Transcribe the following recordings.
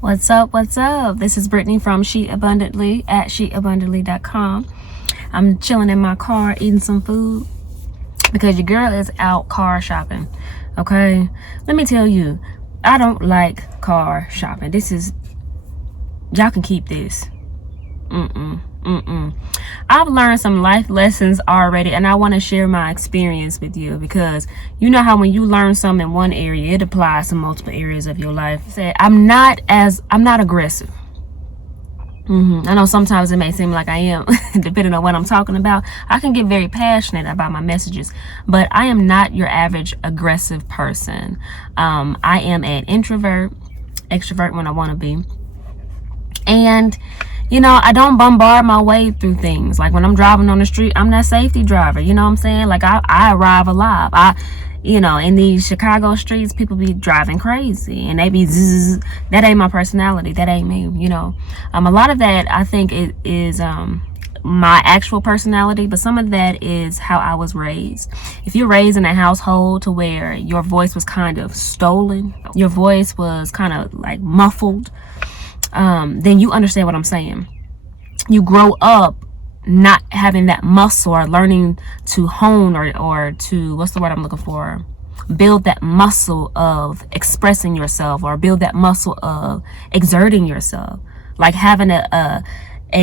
What's up? What's up? This is Brittany from She Abundantly at sheabundantly.com. I'm chilling in my car eating some food because your girl is out car shopping. Okay, let me tell you, I don't like car shopping. Y'all can keep this. I've learned some life lessons already, and I want to share my experience with you because you know how when you learn something in one area, it applies to multiple areas of your life. I'm not aggressive. I know sometimes it may seem like I am, depending on what I'm talking about. I can get very passionate about my messages, but I am not your average aggressive person. I am an introvert, extrovert when I want to be, and I don't bombard my way through things. Like when I'm driving on the street, I'm that safety driver. You know what I'm saying? Like I arrive alive. In these Chicago streets, people be driving crazy and they be zzz. That ain't my personality. That ain't me. A lot of that I think it is my actual personality, but some of that is how I was raised. If you're raised in a household to where your voice was kind of stolen, your voice was kind of like muffled, then you understand what I'm saying. You grow up not having that muscle or learning to hone or to, what's the word I'm looking for? Build that muscle of expressing yourself or build that muscle of exerting yourself. Like having a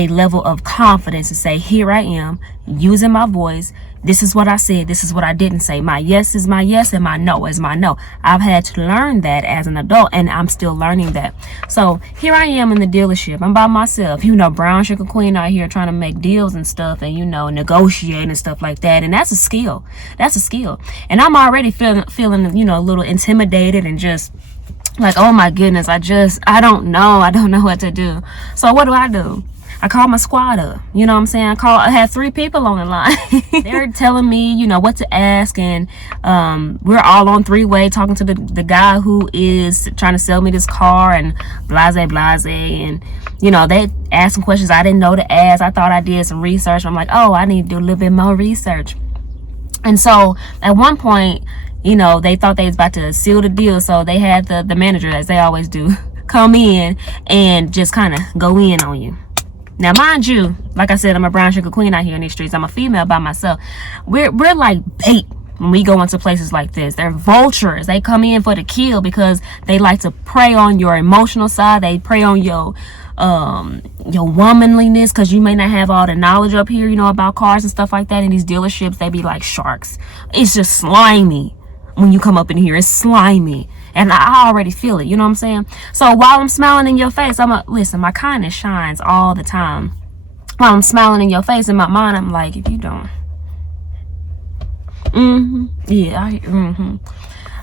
level of confidence to say, here I am, using my voice. This is what I said. This is what I didn't say. My yes is my yes and my no is my no. I've had to learn that as an adult, and I'm still learning that. So here I am in the dealership. I'm by myself. Brown sugar queen out here trying to make deals and stuff and, negotiate and stuff like that. And that's a skill. That's a skill. And I'm already feeling, a little intimidated and just like, oh my goodness, I don't know. I don't know what to do. So what do? I called my squad up. You know what I'm saying? I had 3 people on the line. They're telling me, what to ask. And we're all on 3-way talking to the guy who is trying to sell me this car and blase. And, they asked some questions I didn't know to ask. I thought I did some research. I'm like, oh, I need to do a little bit more research. And so at one point, they thought they was about to seal the deal. So they had the manager, as they always do, come in and just kind of go in on you. Now, mind you, like I said, I'm a brown sugar queen out here in these streets. I'm a female by myself. We're like bait when we go into places like this. They're vultures. They come in for the kill because they like to prey on your emotional side. They prey on your womanliness because you may not have all the knowledge up here, about cars and stuff like that. In these dealerships, they be like sharks. It's just slimy. When you come up in here, it's slimy. And I already feel it, you know what I'm saying? So while I'm smiling in your face, listen, my kindness shines all the time. While I'm smiling in your face, in my mind, I'm like, if you don't.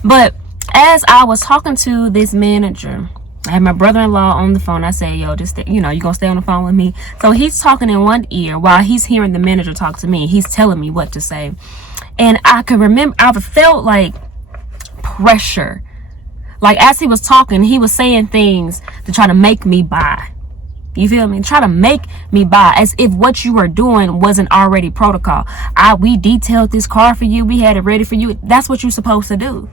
But as I was talking to this manager, I had my brother-in-law on the phone. I said, yo, just, you gonna stay on the phone with me? So he's talking in one ear while he's hearing the manager talk to me. He's telling me what to say. And I can remember, I felt like pressure. Like as he was talking, he was saying things to try to make me buy. You feel me? Try to make me buy as if what you were doing wasn't already protocol. We detailed this car for you. We had it ready for you. That's what you're supposed to do.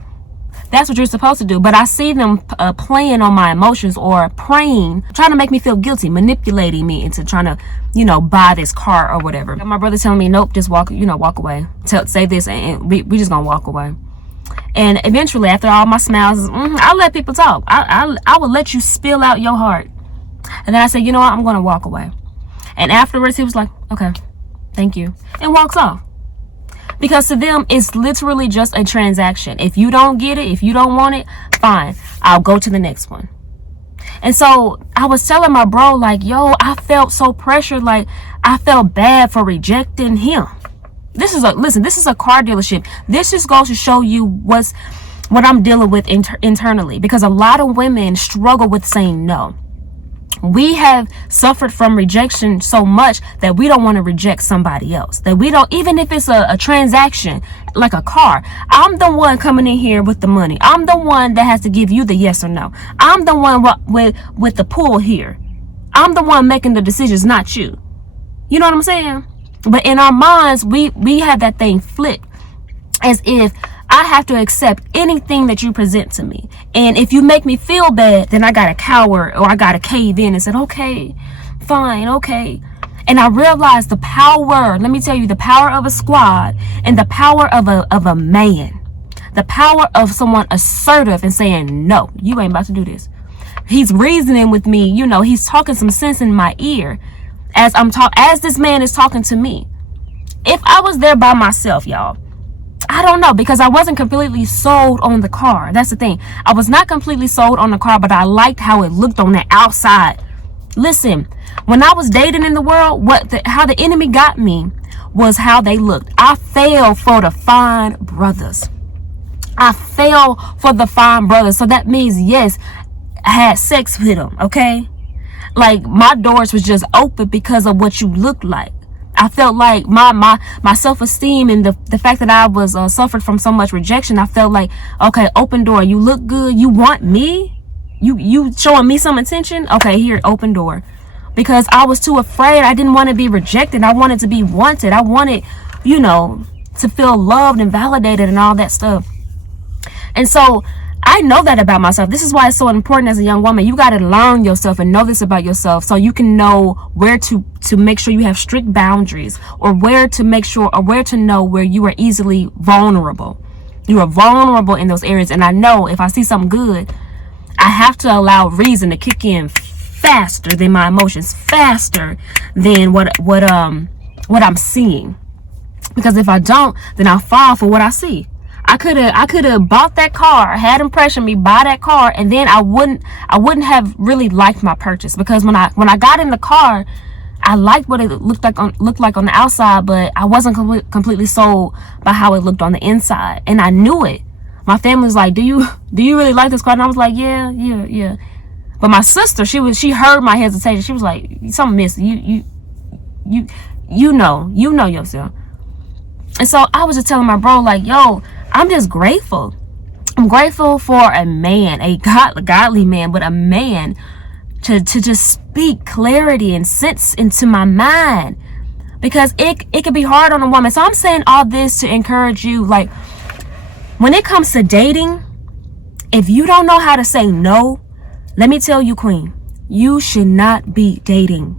That's what you're supposed to do. But I see them playing on my emotions or praying, trying to make me feel guilty, manipulating me into trying to, buy this car or whatever. And my brother telling me, nope, just walk away. Say this and we just gonna walk away. And eventually, after all my smiles, I'll let people talk. I will let you spill out your heart. And then I said, you know what? I'm going to walk away. And afterwards, he was like, okay, thank you. And walks off. Because to them, it's literally just a transaction. If you don't get it, if you don't want it, fine. I'll go to the next one. And so I was telling my bro, like, yo, I felt so pressured. Like, I felt bad for rejecting him. This is a car dealership. This just goes to show you what I'm dealing with internally. Because a lot of women struggle with saying no. We have suffered from rejection so much that we don't want to reject somebody else. That we don't, even if it's a transaction, like a car. I'm the one coming in here with the money. I'm the one that has to give you the yes or no. I'm the one with the pull here. I'm the one making the decisions, not you. You know what I'm saying? But in our minds, we have that thing flipped as if I have to accept anything that you present to me. And if you make me feel bad, then I gotta cower or I gotta cave in and say, okay, fine, okay. And I realized the power, let me tell you, the power of a squad and the power of a man. The power of someone assertive and saying, no, you ain't about to do this. He's reasoning with me, you know, he's talking some sense in my ear as this man is talking to me. If I was there by myself, y'all, I don't know, because I wasn't completely sold on the car. That's the thing. I was not completely sold on the car, but I liked how it looked on the outside. Listen, when I was dating in the world, how the enemy got me was how they looked. I fell for the fine brothers. I fell for the fine brothers. So that means, yes, I had sex with them, okay? Like, my doors was just open because of what you looked like. I felt like my self-esteem and the fact that I was suffered from so much rejection, I felt like, okay, open door. You look good. You want me? You showing me some attention? Okay, here, open door. Because I was too afraid. I didn't want to be rejected. I wanted to be wanted. I wanted, you know, to feel loved and validated and all that stuff. And so I know that about myself. This is why it's so important as a young woman. You got to learn yourself and know this about yourself so you can know where to make sure you have strict boundaries, or where to make sure, or where to know where you are easily vulnerable. You are vulnerable in those areas. And I know if I see something good, I have to allow reason to kick in faster than my emotions, faster than what I'm seeing. Because if I don't, then I'll fall for what I see. I could have bought that car, had him pressure me, buy that car, and then I wouldn't have really liked my purchase, because when I got in the car, I liked what it looked like on the outside, but I wasn't completely sold by how it looked on the inside, and I knew it. My family was like, "Do you really like this car?" And I was like, "Yeah." But my sister, she heard my hesitation. She was like, "Something missing. You know yourself." And so I was just telling my bro, like, "Yo, I'm just grateful. I'm grateful for a man, a godly man, but a man to just speak clarity and sense into my mind, because it could be hard on a woman." So I'm saying all this to encourage you, like, when it comes to dating, if you don't know how to say no, let me tell you, queen, you should not be dating.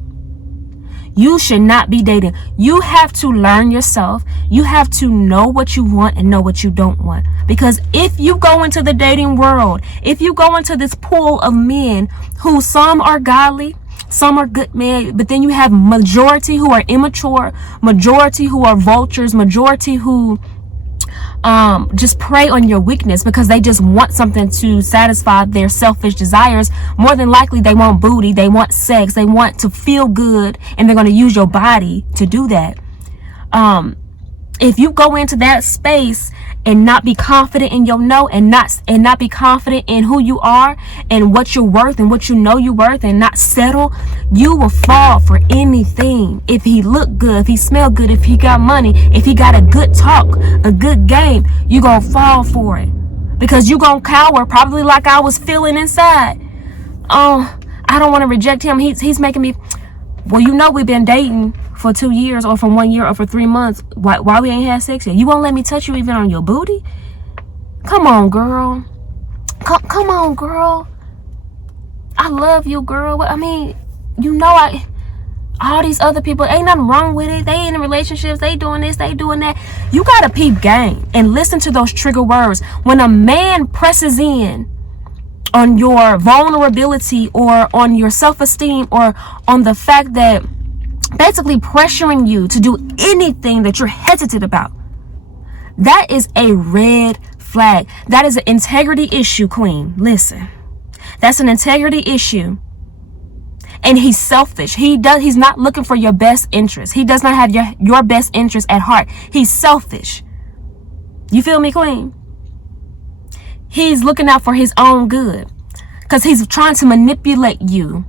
You should not be dating. You have to learn yourself. You have to know what you want and know what you don't want. Because if you go into the dating world, if you go into this pool of men who some are godly, some are good men, but then you have majority who are immature, majority who are vultures, majority who just prey on your weakness because they just want something to satisfy their selfish desires. More than likely, they want booty, they want sex, they want to feel good, and they're going to use your body to do that. If you go into that space and not be confident in your no, and not be confident in who you are and what you're worth and what you know you're worth, and not settle, you will fall for anything. If he look good, if he smell good, if he got money, if he got a good talk, a good game, you gonna fall for it, because you gonna cower, probably like I was feeling inside. Oh, I don't want to reject him. He's making me. Well, you know, we've been dating for 2 years, or for 1 year, or for 3 months. Why we ain't had sex yet? You won't let me touch you even on your booty? Come on, girl. Come on, girl. I love you, girl. I mean, you know, all these other people, ain't nothing wrong with it. They in relationships, they doing this, they doing that. You gotta peep game and listen to those trigger words. When a man presses in on your vulnerability, or on your self-esteem, or on the fact that basically pressuring you to do anything that you're hesitant about, that is a red flag. That is an integrity issue, queen. Listen, that's an integrity issue. And he's selfish. He's not looking for your best interest. He does not have your best interest at heart. He's selfish. You feel me, queen? He's looking out for his own good, because he's trying to manipulate you,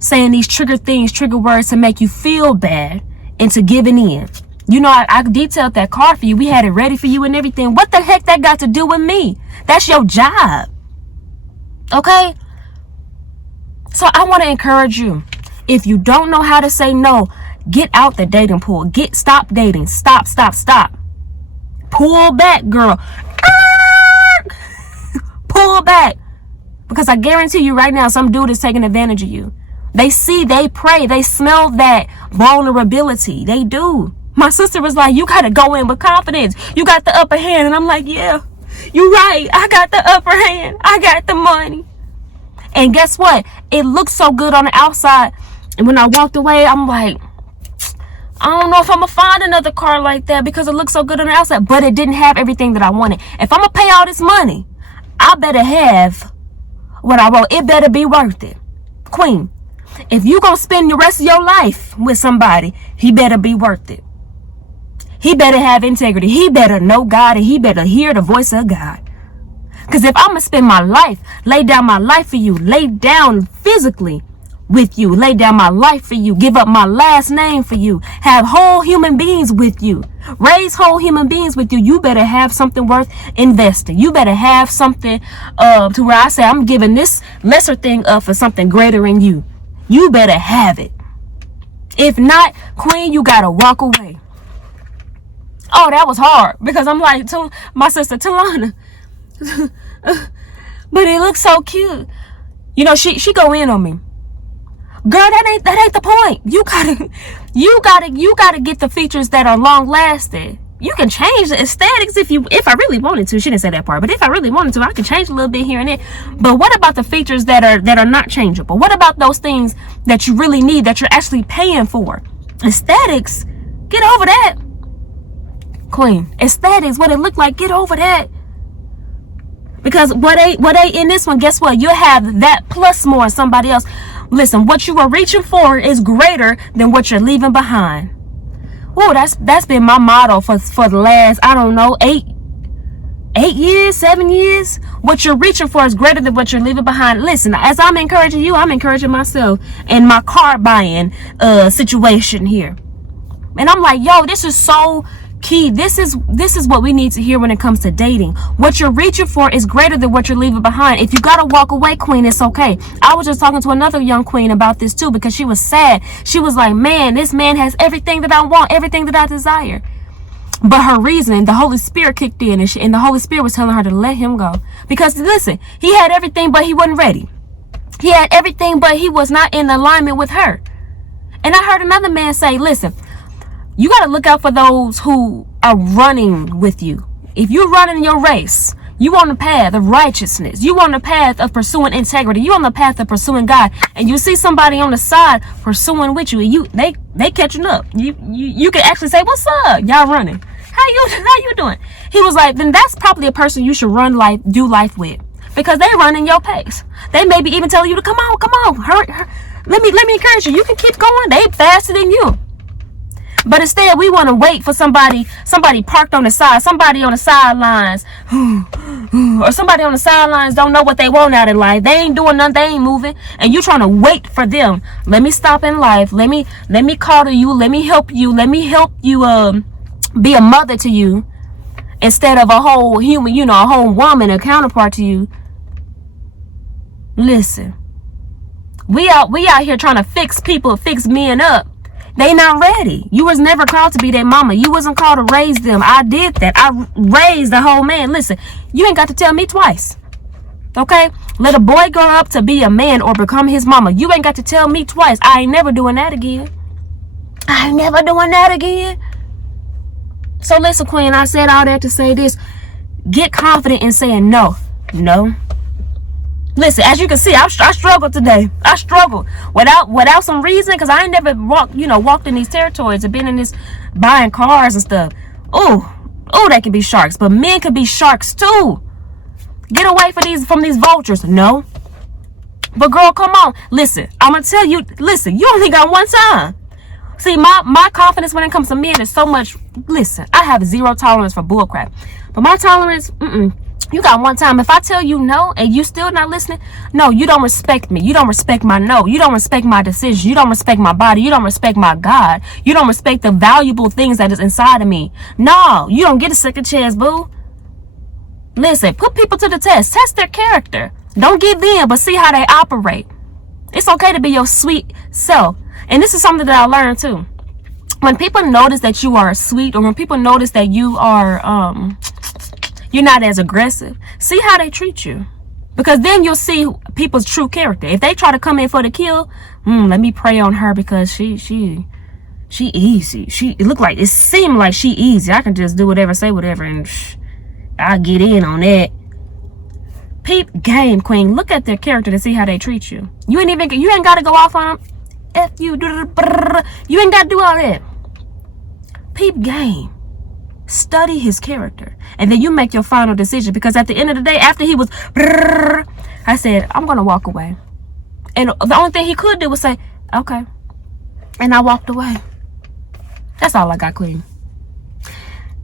saying these trigger words to make you feel bad into giving in. You know, I detailed that car for you. We had it ready for you and everything. What the heck that got to do with me? That's your job. Okay? So I want to encourage you. If you don't know how to say no, get out the dating pool. Stop dating. Stop. Pull back, girl. pull back. Because I guarantee you right now, some dude is taking advantage of you. They see, they pray, they smell that vulnerability. They do. My sister was like, you got to go in with confidence. You got the upper hand. And I'm like, yeah, you're right. I got the upper hand. I got the money. And guess what? It looked so good on the outside. And when I walked away, I'm like, I don't know if I'm going to find another car like that because it looks so good on the outside. But it didn't have everything that I wanted. If I'm going to pay all this money, I better have what I want. It better be worth it. Queen, if you going to spend the rest of your life with somebody, he better be worth it. He better have integrity. He better know God, and he better hear the voice of God. Because if I'm going to spend my life, lay down my life for you, lay down physically with you, lay down my life for you, give up my last name for you, have whole human beings with you, raise whole human beings with you, you better have something worth investing. You better have something to where I say, I'm giving this lesser thing up for something greater in you. You better have it. If not, Queen, you got to walk away. Oh, that was hard because I'm like, to my sister, Talana. But it looks so cute. You know, she go in on me. Girl, that ain't the point. You gotta get the features that are long lasting. You can change the aesthetics if I really wanted to. She didn't say that part, but if I really wanted to, I could change a little bit here and there. But what about the features that are not changeable? What about those things that you really need, that you're actually paying for? Aesthetics, get over that. Queen, aesthetics, what it look like, get over that. Because what they in this one, guess what? You'll have that plus more somebody else. Listen, what you are reaching for is greater than what you're leaving behind. Whoa, that's been my motto for the last, I don't know, 8 years, 7 years. What you're reaching for is greater than what you're leaving behind. Listen, as I'm encouraging you, I'm encouraging myself in my car buying situation here. And I'm like, yo, this is so key. This is what we need to hear when it comes to dating. What you're reaching for is greater than what you're leaving behind. If you gotta walk away, Queen, it's okay. I was just talking to another young queen about this too, because she was sad. She was like, man, this man has everything that I want, everything that I desire. But her reason, the Holy Spirit kicked in, and the Holy Spirit was telling her to let him go. Because listen, he had everything, but he wasn't ready. He had everything, but he was not in alignment with her. And I heard another man say, listen, you got to look out for those who are running with you. If you're running your race, you on the path of righteousness. You on the path of pursuing integrity. You on the path of pursuing God. And you see somebody on the side pursuing with you. And they catching up. You can actually say, what's up? Y'all running. How you doing? He was like, then that's probably a person you should do life with. Because they running your pace. They maybe even tell you to come on, hurry. Let me encourage you. You can keep going. They faster than you. But instead, we want to wait for somebody parked on the side, somebody on the sidelines, or somebody on the sidelines don't know what they want out of life. They ain't doing nothing, they ain't moving, and you trying to wait for them. Let me stop in life. Let me call to you. Let me help you. Let me help you be a mother to you instead of a whole human, a whole woman, a counterpart to you. Listen, we out here trying to fix men up. They not ready. You was never called to be their mama. You wasn't called to raise them. I did that. I raised the whole man. Listen, you ain't got to tell me twice. Okay? Let a boy grow up to be a man or become his mama. You ain't got to tell me twice. I ain't never doing that again. So listen, Queen, I said all that to say this. Get confident in saying no. No. Listen, as you can see, I struggled today. I struggled without some reason, because I ain't never walked in these territories and been in this buying cars and stuff. Oh, they can be sharks, but men can be sharks too. Get away from these vultures. No. But girl, come on. Listen, I'm gonna tell you. Listen, you only got one time. See, my confidence when it comes to men is so much. Listen, I have zero tolerance for bullcrap, but my tolerance, you got one time. If I tell you no and you still not listening, no, you don't respect me. You don't respect my no. You don't respect my decision. You don't respect my body. You don't respect my God. You don't respect the valuable things that is inside of me. No, you don't get a second chance, boo. Listen, put people to the test. Test their character. Don't give in, but see how they operate. It's okay to be your sweet self. And this is something that I learned too. When people notice that you are sweet, or when people notice that you are you're not as aggressive, see how they treat you. Because then you'll see people's true character. If they try to come in for the kill, let me pray on her because she easy. It seemed like she easy. I can just do whatever, say whatever, and I get in on that. Peep game, queen. Look at their character to see how they treat you. You ain't got to go off on them. You ain't got to do all that. Peep game. Study his character, and then you make your final decision. Because at the end of the day, after he was, I said, I'm gonna walk away. And the only thing he could do was say, okay. And I walked away. That's all I got, queen.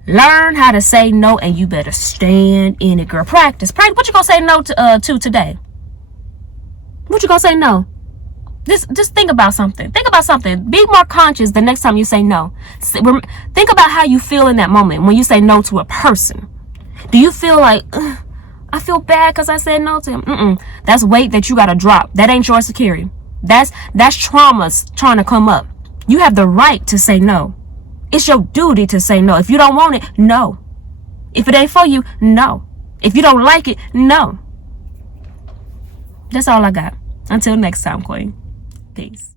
Learn how to say no, and you better stand in it, girl. Practice. What you gonna say no to today? What you gonna say no? Just think about something. Think about something. Be more conscious the next time you say no. Think about how you feel in that moment when you say no to a person. Do you feel like, I feel bad because I said no to him? That's weight that you got to drop. That ain't yours to carry. That's traumas trying to come up. You have the right to say no. It's your duty to say no. If you don't want it, no. If it ain't for you, no. If you don't like it, no. That's all I got. Until next time, queen. Peace.